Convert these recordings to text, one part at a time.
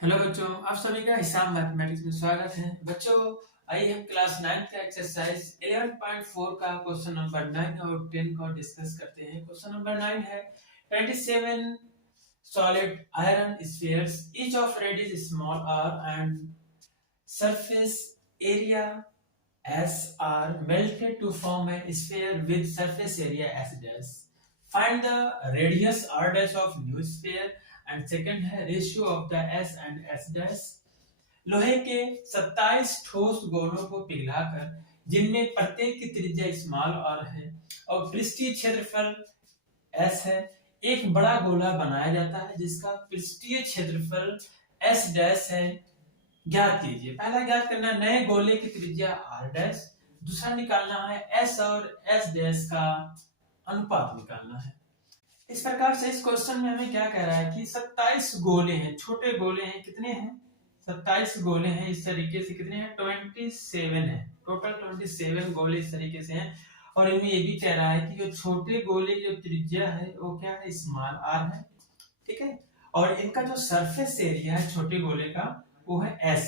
Hello बच्चों, आप सभी का हिसाब मैथमेटिक्स में स्वागत है। बच्चों, आइए हम क्लास 9 का एक्सरसाइज 11.4 का क्वेश्चन नंबर 9 और 10 को डिस्कस करते हैं। क्वेश्चन नंबर 9 है 27 solid iron spheres, each of radius small r and surface area s are melted to form a sphere with surface area s dash. Find the radius r dash of new sphere and second है ratio of the s and s dash. लोहे के 27 ठोस गोलों को पिघलाकर जिनमें प्रत्येक की त्रिज्या स्मॉल r है और पृष्ठीय क्षेत्रफल s है, एक बड़ा गोला बनाया जाता है जिसका पृष्ठीय क्षेत्रफल s डैश है। ज्ञात कीजिए। पहला ज्ञात करना है नए गोले की त्रिज्या r डैश, दूसरा निकालना है s और s डैश का अनुपात निकालना है। इस प्रकार से इस क्वेश्चन में हमें क्या कह रहा है कि 27 गोले हैं, छोटे गोले हैं। कितने हैं? 27 गोले हैं। इस तरीके से कितने हैं? 27 है। टोटल 27 गोले इस तरीके से हैं। और इनमें ये भी कह रहा है कि जो छोटे गोले की जो त्रिज्या है वो क्या है? स्मॉल r है। ठीक है। और इनका जो सरफेस एरिया है छोटे गोले का वो है s।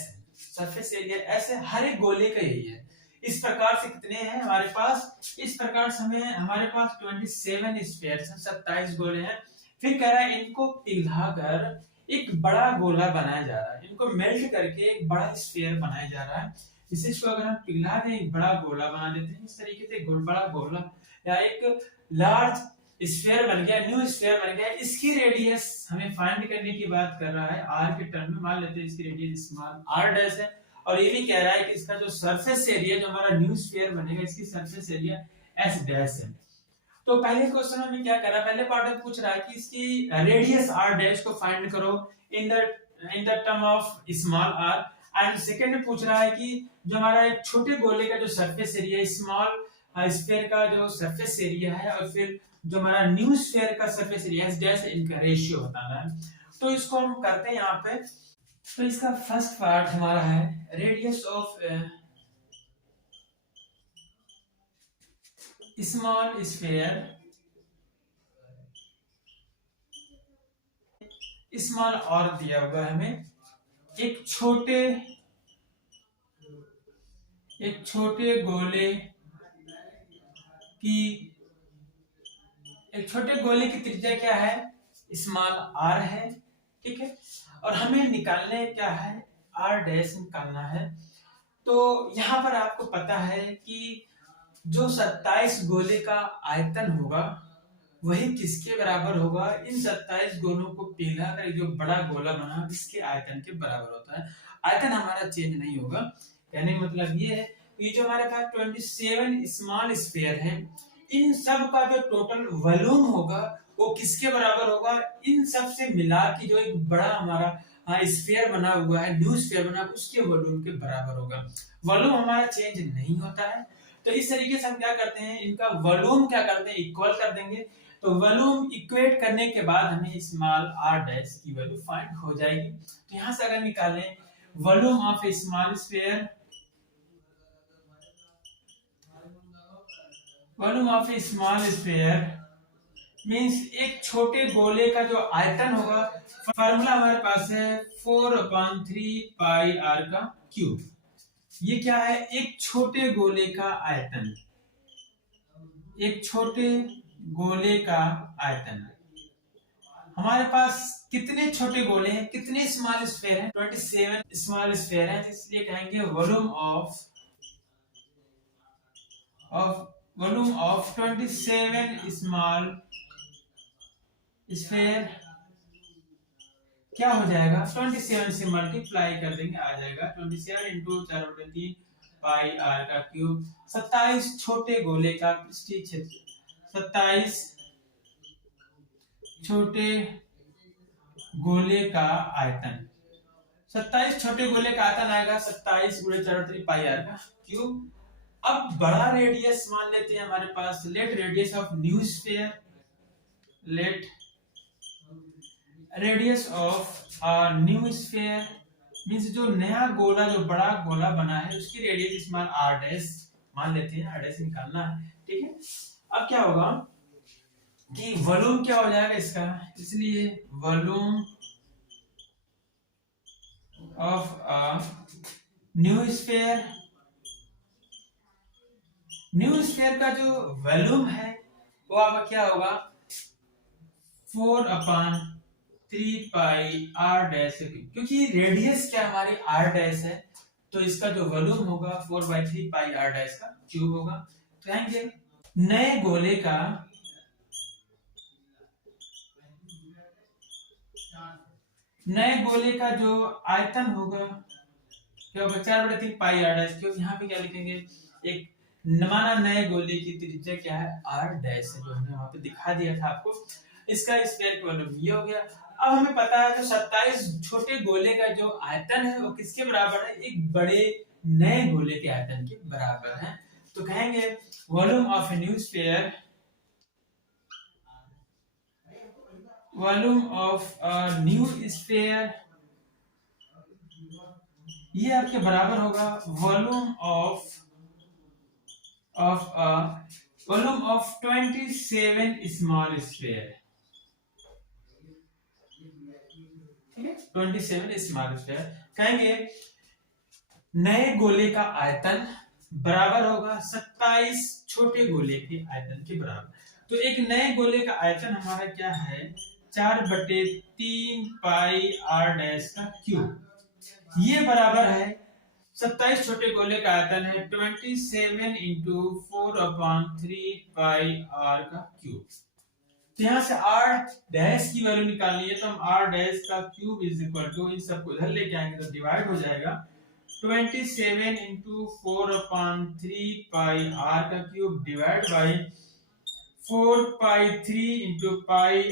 सरफेस एरिया s है, हर एक गोले का यही है। इस प्रकार से कितने हैं हमारे पास? इस प्रकार से हमारे पास 27 स्फीयर्स हैं, 27 गोले हैं। फिर कह रहा है इनको पिघलाकर एक बड़ा गोला बनाया जा रहा है। इनको मेल्ट करके एक बड़ा स्फीयर बनाया जा रहा है। इसको अगर हम पिघला दें एक बड़ा गोला बना देते हैं। इस तरीके से बड़ा गोला या एक लार्ज स्फीयर बन गया, न्यू स्फीयर बन गया। इसकी रेडियस हमें फाइंड करने की बात कर रहा है। r के टर्म में मान लेते हैं इसकी रेडियस स्मॉल r डैश है। और ये भी कह रहा है कि इसका जो सरफेस एरिया जो हमारा न्यू स्फीयर बनेगा इसकी सरफेस एरिया s डैश है। तो पहले क्वेश्चन में क्या कर रहा है? पहले पार्ट में पूछ रहा है कि इसकी रेडियस r डैश को फाइंड करो in the term of small r। And second में पूछ रहा है कि जो हमारा एक छोटे गोले का जो सरफेस एरिया स्मॉल स्फीयर का जो सरफेस एरिया है और फिर जो हमारा न्यू स्फीयर का सरफेस एरिया s डैश इनका रेशियो बताना है। तो इसको हम करते हैं यहाँ पे। तो इसका फर्स्ट पार्ट हमारा है radius of small sphere. Small और दिया हुआ है हमें एक छोटे गोले की त्रिज्या क्या है? स्मॉल r है। ठीक है। और हमें निकालने क्या है? r डैश निकालना है। तो यहाँ पर आपको पता है कि जो 27 गोले का आयतन होगा वही किसके बराबर होगा? इन 27 गोलों को पिघलाकर जो बड़ा गोला बना इसके आयतन के बराबर होता है। आयतन हमारा चेंज नहीं होगा। कहने का मतलब ये है कि जो हमारे पास 27 स्मॉल स्फीयर है इन सब का जो टोटल वॉल्यूम होगा वो किसके बराबर होगा? इन सब से मिला के जो एक बड़ा हमारा स्फीयर बना हुआ है, न्यू स्फीयर बना, उसके वॉल्यूम के बराबर होगा। वॉल्यूम हमारा चेंज नहीं होता है। तो इस तरीके से हम क्या करते हैं, इनका वॉल्यूम क्या करते हैं? इक्वल कर देंगे। तो वॉल्यूम इक्वेट करने के बाद हमें स्मॉल r डैश की वैल्यू फाइंड हो जाएगी। तो यहां से अगर निकालें volume of A small sphere, volume of A small sphere means एक छोटे गोले का जो आयतन होगा, फार्मूला हमारे पास है 4/3 पाई r का क्यूब। ये क्या है? एक छोटे गोले का आयतन, एक छोटे गोले का आयतन। हमारे पास कितने छोटे गोले हैं, कितने स्मॉल स्फीयर हैं? 27 स्मॉल स्फीयर हैं। इसलिए कहेंगे वॉल्यूम ऑफ 27 स्मॉल स्फीयर क्या हो जाएगा? 27 से मल्टीप्लाई कर देंगे, आ जाएगा 27 इंटू 4/3 पाई r का क्यूब। 27 छोटे गोले का पृष्ठीय क्षेत्र, 27 छोटे गोले का आयतन, 27 छोटे गोले का आयतन आएगा 27 गुणे 4/3 पाई r का क्यूब। अब बड़ा रेडियस मान लेते हैं हमारे पास। Let radius of new sphere, let radius of new sphere means जो नया गोला, जो बड़ा गोला बना है उसकी रेडियस स्मॉल r डैश मान लेते हैं। r डैश निकालना है। ठीक है। अब क्या होगा कि वॉल्यूम क्या हो जाएगा इसका? इसलिए volume of a new sphere, new sphere का जो वॉल्यूम है वो आपका क्या होगा 4/3 पाई r डैश, क्योंकि रेडियस क्या हमारी r डैश है तो इसका जो वॉल्यूम होगा 4/3 पाई r डैश का क्यूब होगा। तो कहेंगे नए गोले का जो आयतन होगा क्या होगा 4/3 पाई r डैश, क्योंकि यहाँ पे क्या लिखेंगे एक माना नए गोले की त्रिज्या क्या है r डैश है, जो हमने वहां पे दिखा दिया था आपको। इसका स्फीयर का वॉल्यूम ये हो गया। अब हमें पता है जो 27 छोटे गोले का जो आयतन है वो किसके बराबर है, एक बड़े नए गोले के आयतन के बराबर है। तो कहेंगे volume of a new sphere, volume of a new sphere ये आपके बराबर होगा volume of a volume of 27 small sphere, ठीक है 27 स्मॉल स्फीयर। कहेंगे नए गोले का आयतन बराबर होगा 27 छोटे गोले के आयतन के बराबर। तो एक नए गोले का आयतन हमारा क्या है 4/3 पाई r डैश का क्यूब, ये बराबर है 27 छोटे गोले का आयतन है 27 इंटू 4/3 पाई r का क्यूब। तो यहाँ से r डैश की वैल्यू निकालनी है तो हम r डैश का क्यूब इज इक्वल टू इन सबको इधर लेके आएंगे तो डिवाइड हो जाएगा 27 इंटू 4/3 पाई r का cube divide by 4/3 into pi,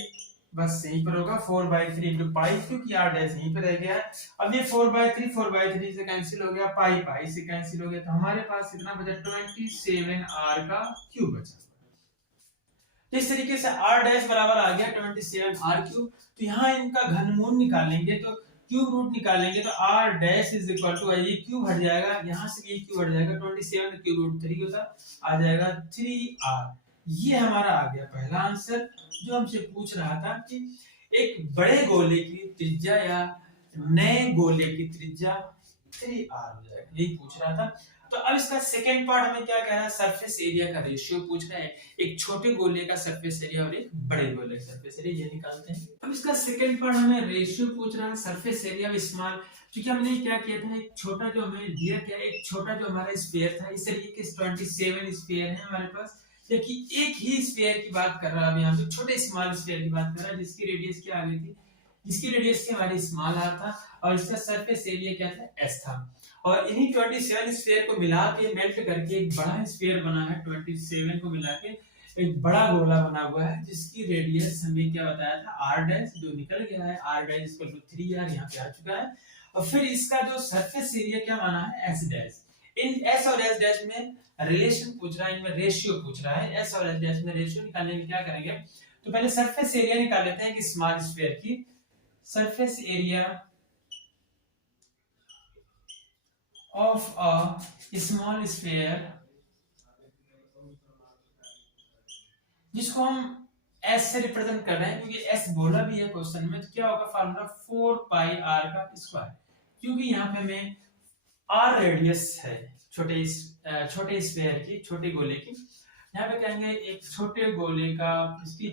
बस यहीं पर होगा 4/3 इंटू पाई, क्योंकि r डैश यहीं पर रह गया है। अब ये 4/3 से कैंसिल हो गया, पाई से कैंसिल हो गया, तो हमारे पास कितना बचा 27r का क्यूब बचा। तो इस तरीके से r डैश बराबर आ गया 27r क्यूब। तो यहाँ इनका घनमूल निकालेंगे तो क्यूब रूट निकालेंगे तो r dash is equal to ये क्यूब हट जाएगा, यहाँ से ये क्यूब हट जाएगा 27 क्यूब रूट 3 होता आ जाएगा 3r। ये हमारा आ गया पहला आंसर जो हमसे पूछ रहा था कि एक बड़े गोले की त्रिज्या या नए गोले की त्रिज्या 3r हो जाएगा, यही पूछ रहा था। तो अब इसका सेकेंड पार्ट हमें क्या कह रहा है सरफेस एरिया का रेशियो पूछ रहा है, एक छोटे गोले का सरफेस एरिया और एक बड़े गोले का सरफेस एरिया, ये निकालते हैं। अब इसका सेकेंड पार्ट हमें रेशियो पूछ रहा है सरफेस एरिया स्मॉल, क्योंकि हमने क्या किया था एक छोटा जो हमें दिया क्या एक छोटा जो हमारा स्फीयर था, इस तरीके के 27 स्फीयर है हमारे पास, जबकि एक ही स्फीयर की बात कर रहा है अभी यहाँ पे छोटे स्मॉल स्फीयर की बात कर रहा है जिसकी रेडियस क्या आ गई थी, जिसकी रेडियस थी हमारी स्मॉल आर था और इसका सरफेस एरिया क्या था एस था। और इन्हीं 27 स्फीयर को मिला के मेल्ट करके एक बड़ा स्फीयर बना है, 27 को मिला के एक बड़ा गोला बना हुआ है जिसकी रेडियस हमें क्या बताया था r डैश, जो निकल गया है r dash equal to 3r यहाँ पे आ चुका है। और फिर इसका जो सरफेस एरिया क्या माना है s डैश, इन s और s डैश में रिलेशन पूछ रहा है, इनमें रेशियो पूछ रहा है, s और s डैश में रेशियो निकालने में क्या करेंगे तो पहले सरफेस एरिया निकाल लेते हैं कि स्मॉल स्फीयर की surface area of a small sphere, जिसको हम s से रिप्रेजेंट कर रहे हैं क्योंकि s बोला भी है क्वेश्चन में, तो क्या होगा फार्मूला 4 पाई r का स्क्वायर, क्योंकि यहाँ पे हमें r रेडियस है छोटे स्फीयर की, छोटे गोले की। यहाँ पे कहेंगे एक छोटे गोले का पृष्ठीय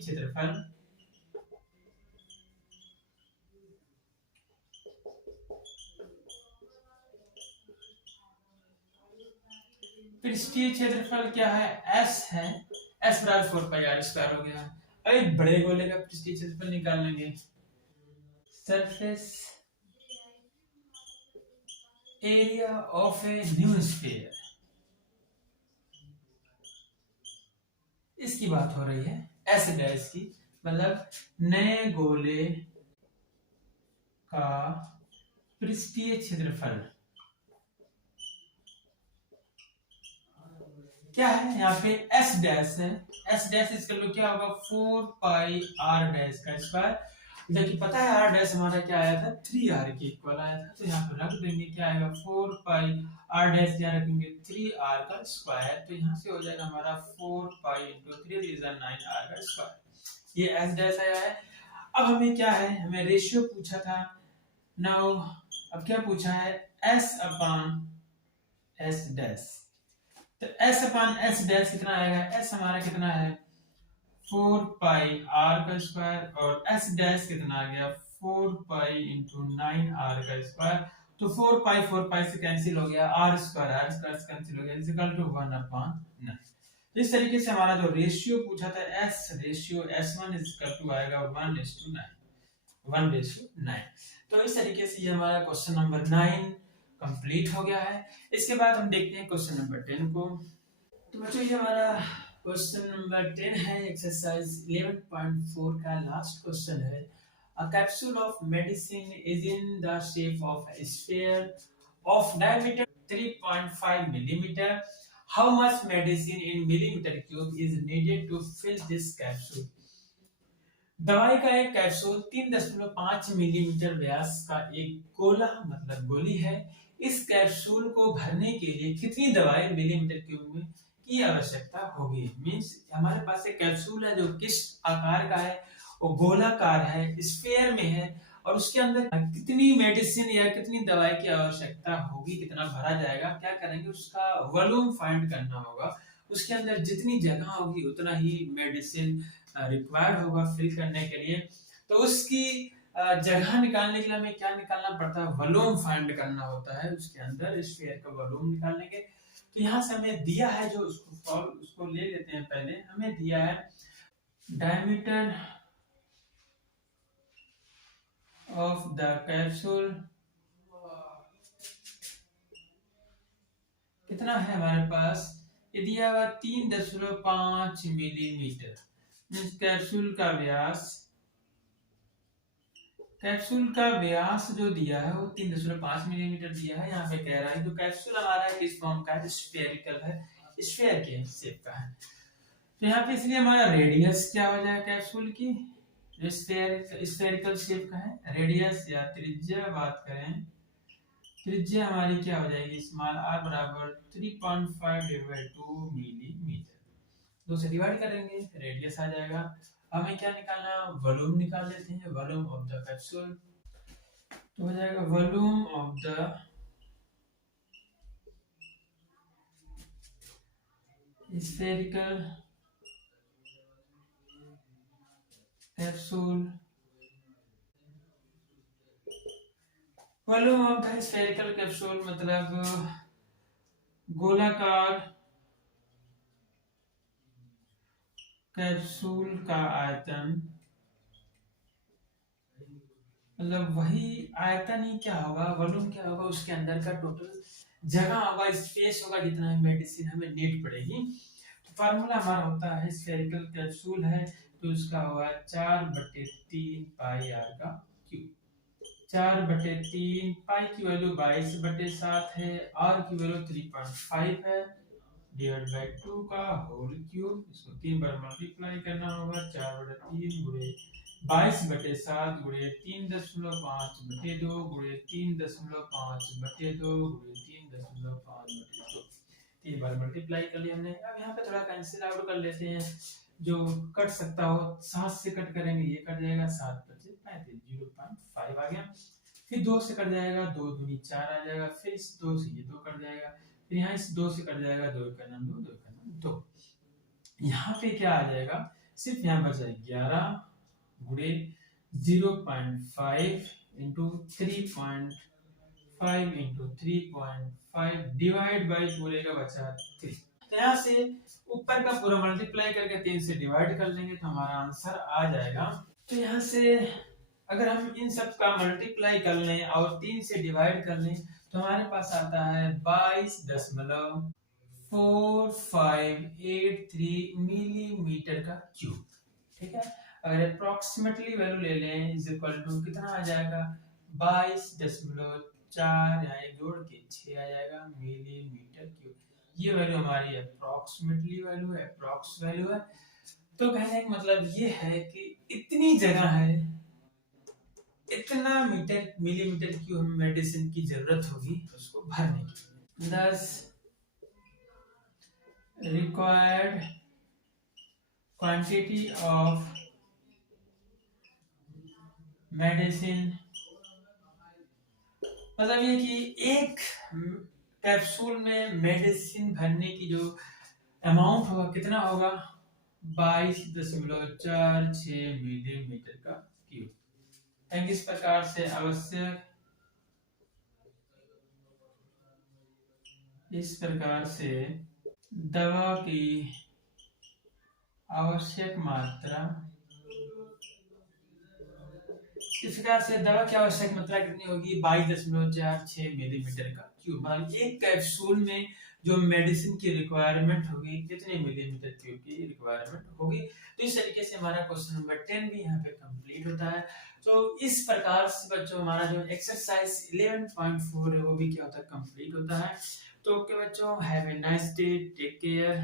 क्षेत्रफल क्या है s है, s बराबर 4 पाई r स्क्वायर हो गया। अब एक बड़े गोले का पृष्ठीय क्षेत्रफल निकाल लेंगे, surface area of a new sphere, इसकी बात हो रही है s डैश की, मतलब नए गोले का पृष्ठीय क्षेत्रफल क्या है यहाँ पे s डैश है, s डैश इसका लो क्या होगा 4 पाई r डैश का स्क्वायर, जबकि पता है r डैश हमारा क्या आया था 3r के इक्वल आया था, तो यहाँ पे रख देंगे क्या आएगा 4 पाई r डैश क्या रखेंगे 3r का स्क्वायर, तो यहाँ से हो जाएगा हमारा 4 पाई इंटू 3 इज 9r का स्क्वायर, ये s डैश आया है। अब हमें क्या है हमें रेशियो पूछा था, नाउ अब क्या पूछा है, S अपॉन S डैश, तो S अपॉन S डैश कितना आएगा, S हमारा कितना है 4 पाई r का स्क्वायर, और S डैश कितना आ गया 4 पाई इंटू 9 r का स्क्वायर, तो 4 पाई से कैंसिल हो गया, r स्क्वायर से कैंसिल हो गया, इज इक्वल टू 1 अपॉन 9। तो इस तरीके से हमारा जो रेशियो पूछा था S ratio S1 is equal to आएगा 1:9। तो इस तरीके से ये हमारा क्वेश्चन नंबर 9 कंप्लीट हो गया है। इसके बाद हम देखते हैं क्वेश्चन नंबर 10 को। तो बच्चों ये हमारा क्वेश्चन नंबर 10 है, एक्सरसाइज 11.4 का लास्ट क्वेश्चन है। A capsule of medicine is in the shape of a sphere of diameter 3.5 millimeter. How much medicine in millimeter cube is needed to fill this capsule? दवाई का एक capsule 3.5 millimetre व्यास का एक गोला मतलब गोली है। इस कैप्सूल को भरने के लिए कितनी दवाई मिलीमीटर क्यूब में की आवश्यकता होगी। मींस हमारे पास एक कैप्सूल है जो किस आकार का है, वो गोलाकार है, स्फीयर में है, और उसके अंदर कितनी मेडिसिन या कितनी दवाई की आवश्यकता होगी, कितना भरा जाएगा, क्या करेंगे उसका वॉल्यूम फाइंड करना होगा। उसके अंदर जितनी जगह होगी उतना ही मेडिसिन रिक्वायर्ड होगा फिल करने के लिए। तो उसकी जगह निकालने के लिए हमें क्या निकालना पड़ता है, वॉल्यूम फाइंड करना होता है उसके अंदर स्फीयर का वॉल्यूम निकालने के। तो यहाँ से हमें दिया है जो उसको ले लेते हैं। पहले हमें दिया है डायमीटर ऑफ द कैप्सूल कितना है हमारे पास, ये दिया हुआ 3.5 मिलीमीटर। कैप्सूल का व्यास जो दिया है वो 3.5 मिलीमीटर दिया है। यहाँ पे कह रहा है तो कैप्सूल हमारा किस फॉर्म का है, स्फेरिकल है, स्फेयर के शेप का है। तो यहाँ पे इसलिए हमारा रेडियस क्या हो जाएगा कैप्सूल की, जो स्फेरिकल शेप का है, रेडियस या त्रिज्या बात करें, त्रिज्या हमारी क्या हो जाएगी, स्मॉल r बराबर 3.5 डिवाइड 2 मिलीमीटर। 2 से डिवाइड करेंगे रेडियस आ जाएगा। हमें क्या निकालना, वॉल्यूम निकाल लेते हैं, वॉल्यूम ऑफ द कैप्सूल। तो हो जाएगा volume of the spherical capsule, volume of the spherical capsule मतलब गोलाकार कैप्सूल का आयतन, मतलब वही आयतन ही क्या होगा, वॉल्यूम क्या होगा, उसके अंदर का टोटल जगह होगा, स्पेस होगा, जितना मेडिसिन हमें नीड पड़ेगी। तो फार्मूला हमारा होता है, स्फेरिकल कैप्सूल है तो उसका होगा 4/3 पाई आर का क्यूब। 4/3 पाई की वैल्यू 22/7 है, आर की वैल्यू 3.5 है, डिवाइड बाय 2 का होल क्यूब। इसको 3 बार मल्टीप्लाई करना होगा, 4/3 गुणे 22/7 गुणे 3.5/2 गुणे 3.5/2 गुणे 3.5/2। 3 बार मल्टीप्लाई कर लिया हमने। अब यहाँ पे थोड़ा कैंसिल आउट कर लेते हैं, जो कट सकता हो 7 से कट करेंगे, ये कट जाएगा, 7×5 0.5 आ गया। फिर 2 से कट जाएगा, 2 दूनी 4 आ जाएगा, फिर इस 2 से ये 2 कट जाएगा, फिर यहाँ इस 2 से कट जाएगा, 2 का नाम 2, 2 का नाम 2। यहाँ पे क्या आ जाएगा, सिर्फ यहाँ बचा 11 गुणे 0.5 इंटू 3.5 इंटू 3.5 डिवाइड बाई पूरे का बचा 3। तो यहाँ से ऊपर का पूरा मल्टीप्लाई करके 3 से डिवाइड कर लेंगे तो हमारा आंसर आ जाएगा। तो यहाँ से अगर हम इन सब का मल्टीप्लाई कर लें और 3 से डिवाइड कर लें तो हमारे पास आता है 22.4583 मिलीमीटर का क्यूब। ठीक है, अगर अप्रोक्सीमेटली वैल्यू ले लें इज इक्वल टू कितना आ जाएगा, 22.4 या जोड़ के 6 आ जाएगा मिलीमीटर क्यूब। ये वैल्यू हमारी अप्रोक्सीमेटली वैल्यू है, अप्रोक्स वैल्यू है। तो कहने का मतलब ये है कि इतनी जगह है, इतना मिलीमीटर क्यूब हमें मेडिसिन की जरूरत होगी उसको भरने की। Thus required quantity of medicine मतलब ये कि एक कैप्सूल में मेडिसिन भरने की जो अमाउंट होगा कितना होगा, 22.46 मिलीमीटर का क्यूब। इस प्रकार से दवा की आवश्यक मात्रा, इस प्रकार से दवा की आवश्यक मात्रा कितनी होगी, 22.46 मिलीमीटर का क्यूब। मतलब एक कैप्सूल में जो मेडिसिन की रिक्वायरमेंट होगी कितने मिलीमीटर क्यूब की रिक्वायरमेंट होगी। तो इस तरीके से हमारा क्वेश्चन नंबर 10 भी यहाँ पे कंप्लीट होता है। तो इस प्रकार से बच्चों हमारा जो एक्सरसाइज 11.4 है वो भी क्या होता है, कंप्लीट होता है। तो ओके बच्चों, have a nice day, take care.